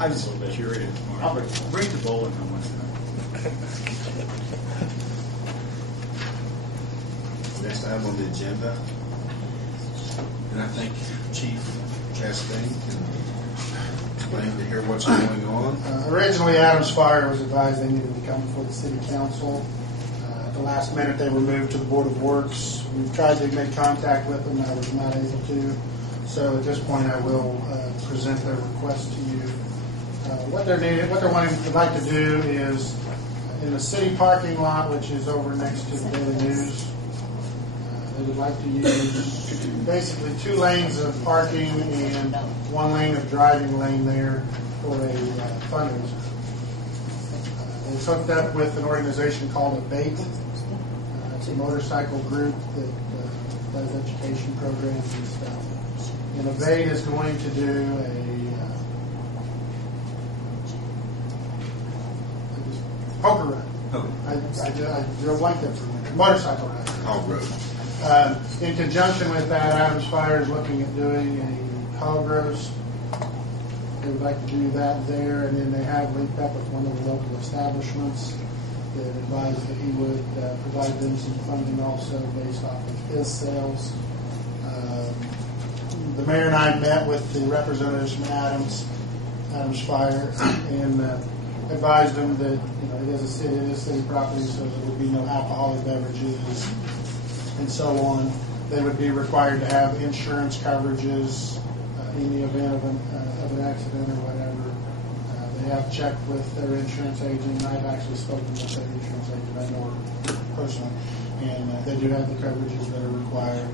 I'm just a little bit curious. I'll bring the bowling home one time. Next item on the agenda, and I think Chief Chastain can explain to hear what's going on. Originally, Adams Fire was advised they needed to come before the City Council. At the last minute, they were moved to the Board of Works. We've tried to make contact with them. I was not able to. So at this point, I will present their request to you. What they're like to do is in the city parking lot, which is over next to the Daily News. They would like to use basically 2 lanes of parking and 1 lane of driving lane there for a fundraiser. It's hooked up with an organization called ABATE. It's a motorcycle group that does education programs and stuff. And ABATE is going to do a poker run. I drew a blank there for a minute. Motorcycle run. Hog Road. In conjunction with that, Adams Fire is looking at doing a hog roast. They would like to do that there, and then they have linked up with one of the local establishments that advised that he would provide them some funding also based off of his sales. The mayor and I met with the representatives from Adams Fire, and advised them that it is city property, so there would be no alcoholic beverages and so on. They would be required to have insurance coverages in the event of an accident or whatever. They have checked with their insurance agent. I've actually spoken with their insurance agent. I know her personally, and they do have the coverages that are required.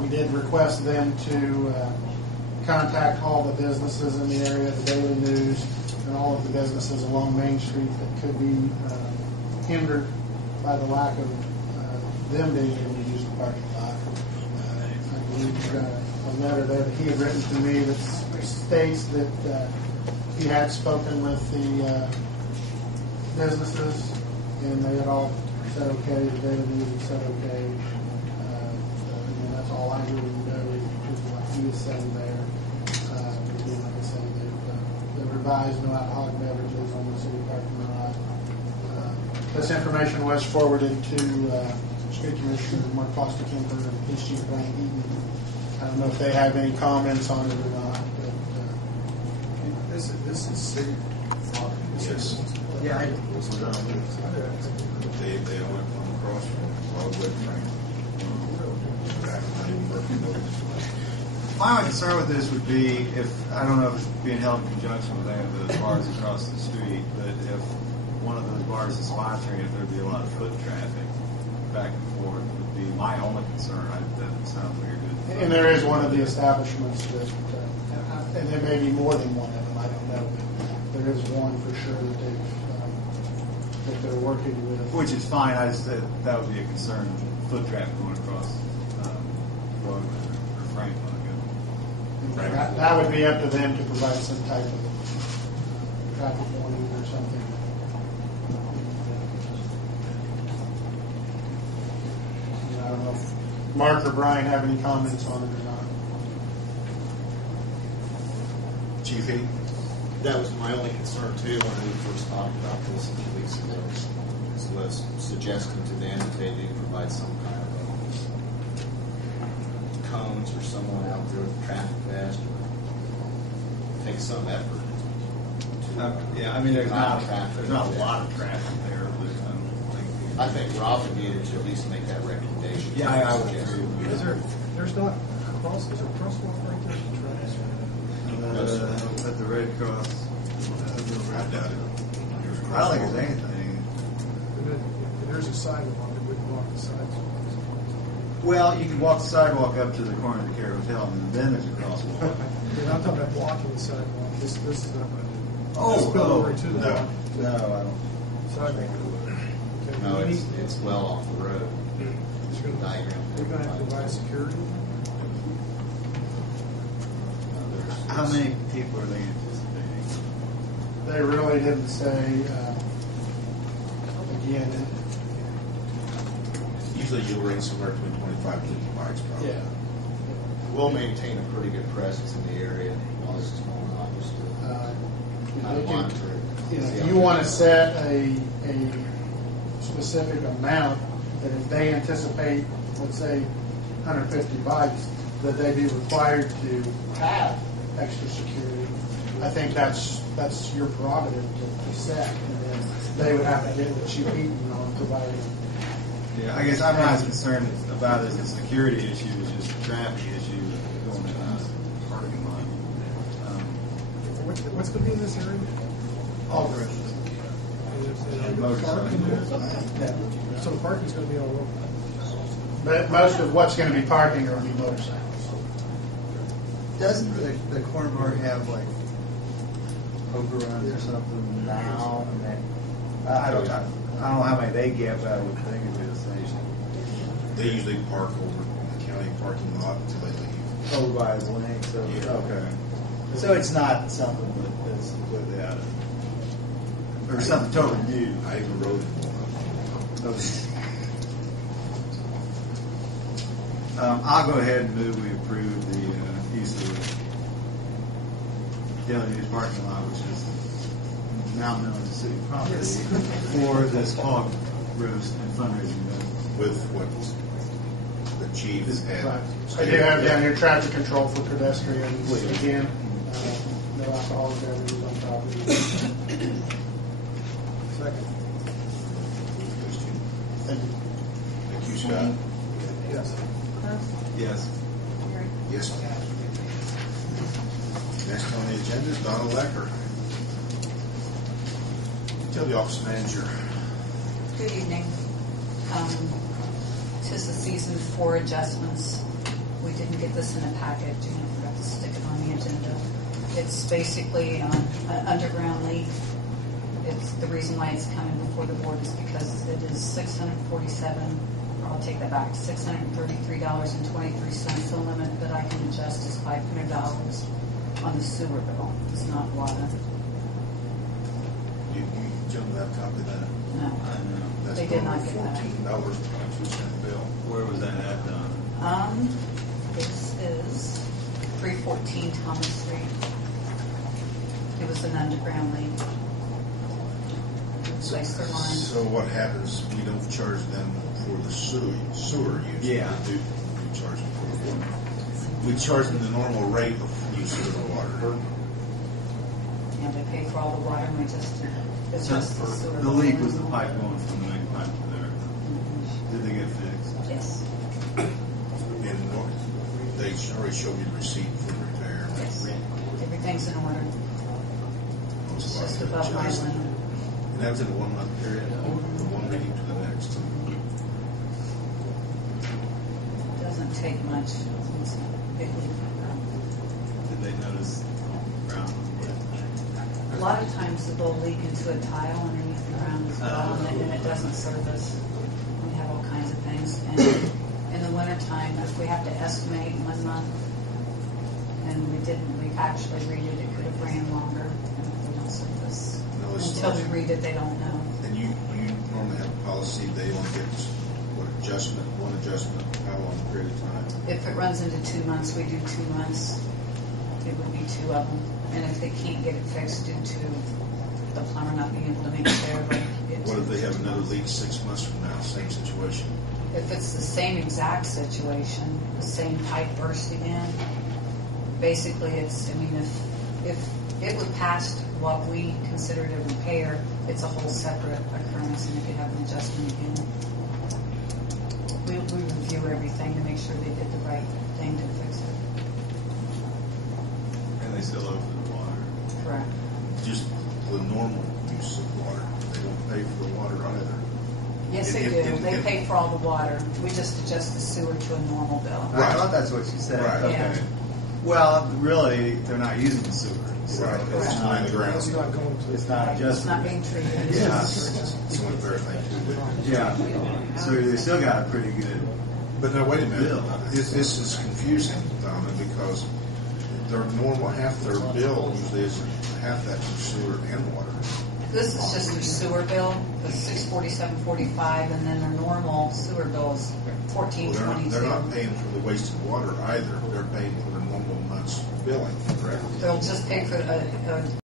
We did request them to contact all the businesses in the area, the Daily News, and all of the businesses along Main Street that could be hindered by the lack of them being able to use the parking lot. I believe we've got a letter there that he had written to me that states that he had spoken with the businesses, and they had all said okay, the Daily News had said okay. And that's all I really know is what he was saying there. Again, like I said, the revised no alcoholic beverages on the city parking lot. This information was forwarded to Street Commissioner Mark Foster-Kemper and Police Chief Brian Eaton. I don't know if they have any comments on it or not. But, this is city property. Yes. Yeah, They own it from across from Broadway Frank. my only concern with this would be if, I don't know if it's being held in conjunction with any of those bars across the street, but if one of those bars is sponsoring, if there'd be a lot of foot traffic back and forth would be my only concern. That sounds like a good. and there is one of the establishments that, and there may be more than one of them, I don't know, but there is one for sure that they're working with. Which is fine. I just that would be a concern. Foot traffic going across Broadway or Franklin. That would be up to them to provide some type of traffic warning or something. I don't know if Mark or Brian have any comments on it or not. Chief Heath? That was my only concern too when we first talked about this a few weeks ago. Was suggesting to them that they do provide some kind of cones or someone out there with a traffic vest, or take some effort. Yeah, I mean there's not traffic. a lot of traffic there, but I think we're obligated to at least make that recommendation. Yeah, I would agree. Is there? There's not cross. Is there crosswalk right there? at the Red Cross. I doubt it. I don't think there's anything. There's a sidewalk that wouldn't block the sidewalk. Well, you can walk the sidewalk up to the corner of the Care Hotel, and then there's a crosswalk. I'm talking about blocking the sidewalk. This is not. Oh, built over to the no. block. No, I don't. Sidewalk. Okay. No, it's well off the road. You're Diagram. going to have to provide security. How many people are they anticipating? They really didn't say, again, Usually you'll bring somewhere between 25 and 50 bikes, probably. We'll maintain a pretty good presence in the area while this is going on. want to set a specific amount that if they anticipate, let's say, 150 bikes, that they be required to have extra security. I think that's your prerogative to set, and then they would have to get with Chief Eaton on providing. Yeah, I guess I'm not as concerned about it as a security issue, it's just a traffic issue going in a parking lot. What's going to be in this area? All the rest. Motorcycle. Yeah. So the parking's going to be all over. But most of what's going to be parking are going to be motorcycles. Doesn't the corner bar have like overruns or something now? And I don't know how many they get, but I would think it'd be the same. They usually park over in the county parking lot until they leave. Over by his link, so Yeah. okay. So it's not something that's completely out of, or something totally new. I even rode in one of them. I'll go ahead and move we approve the use of the daily use parking lot, which is now known as city property, for this hog roast and fundraising event. With what the chief had. I do have down here traffic control for pedestrians. Again, no alcoholic beverages on property. Second. Thank you. Thank you, Scott. Yes. Yes. Yes. Next on the agenda is Donald Lecker, Utility Office Manager. Good evening. Tis the season for adjustments. We didn't get this in a package, and I forgot to stick it on the agenda. It's basically an underground leak. It's the reason why it's coming before the board is because it is $647, or I'll take that back, $633.23. The limit that I can adjust is $500 on the sewer bill. It's not water. You gentlemen have a copy of that? No. I know. That's They did not get that. $14.22 bill. Where was that at, Don? This is 314 Thomas Street. It was an underground leak. Replaced their line. So what happens, we don't charge them for the sewer use? Yeah. We charge them for the water. We charge them the normal rate of use of the water. Yeah, they pay for all the water and we just adjust the sewer. The leak was the pipe going from the main pipe to there. Mhm. Did they get fixed? Yes. And what, they already showed me the receipt for the repair. Yes. Everything's in order. It's just above my limit. And that was in a 1 month period, from one meeting to the next. Doesn't take much. It's a big leak. Did they notice ground? A lot of times they'll leak into a tile underneath the ground as well, and then it doesn't service. We have all kinds of things. And in the wintertime, if we have to estimate 1 month, and we actually read it, it could have ran longer. And if we don't service, No, it's until we not. read it, they don't know. And you normally have a policy, they only get one adjustment, how long period of time? If it runs into 2 months, we do 2 months. It would be 2 of them. And if they can't get it fixed due to the plumber not being able to make it there, like it's. What if they have another leak 6 months from now, same situation? If it's the same exact situation, the same pipe bursting in, basically it's, I mean, if it would pass what we considered a repair, it's a whole separate occurrence, and if you have an adjustment again, we review everything to make sure they did the right thing to fix it. And they still open the water. Correct. Just the normal use of water, they don't pay for the water either. Yes, they do. They pay for all the water. We just adjust the sewer to a normal bill. I thought that's what you said. Right. Okay. Yeah. Well, really, they're not using the sewer. So Right. it's Correct. not, It's not It's not going to. it's not It's just. not being treated. Yeah. It's only fair thing to do. Yeah. So they still got a pretty good. But now, wait a minute, Bill. this is confusing, Donna, because their normal, half their bill usually is half that for sewer and water. This is just their sewer bill, the $647.45, and then their normal sewer bill is Well, $14.22. they're not paying for the wasted water either, they're paying for the normal month's billing, correct? They'll just pay for a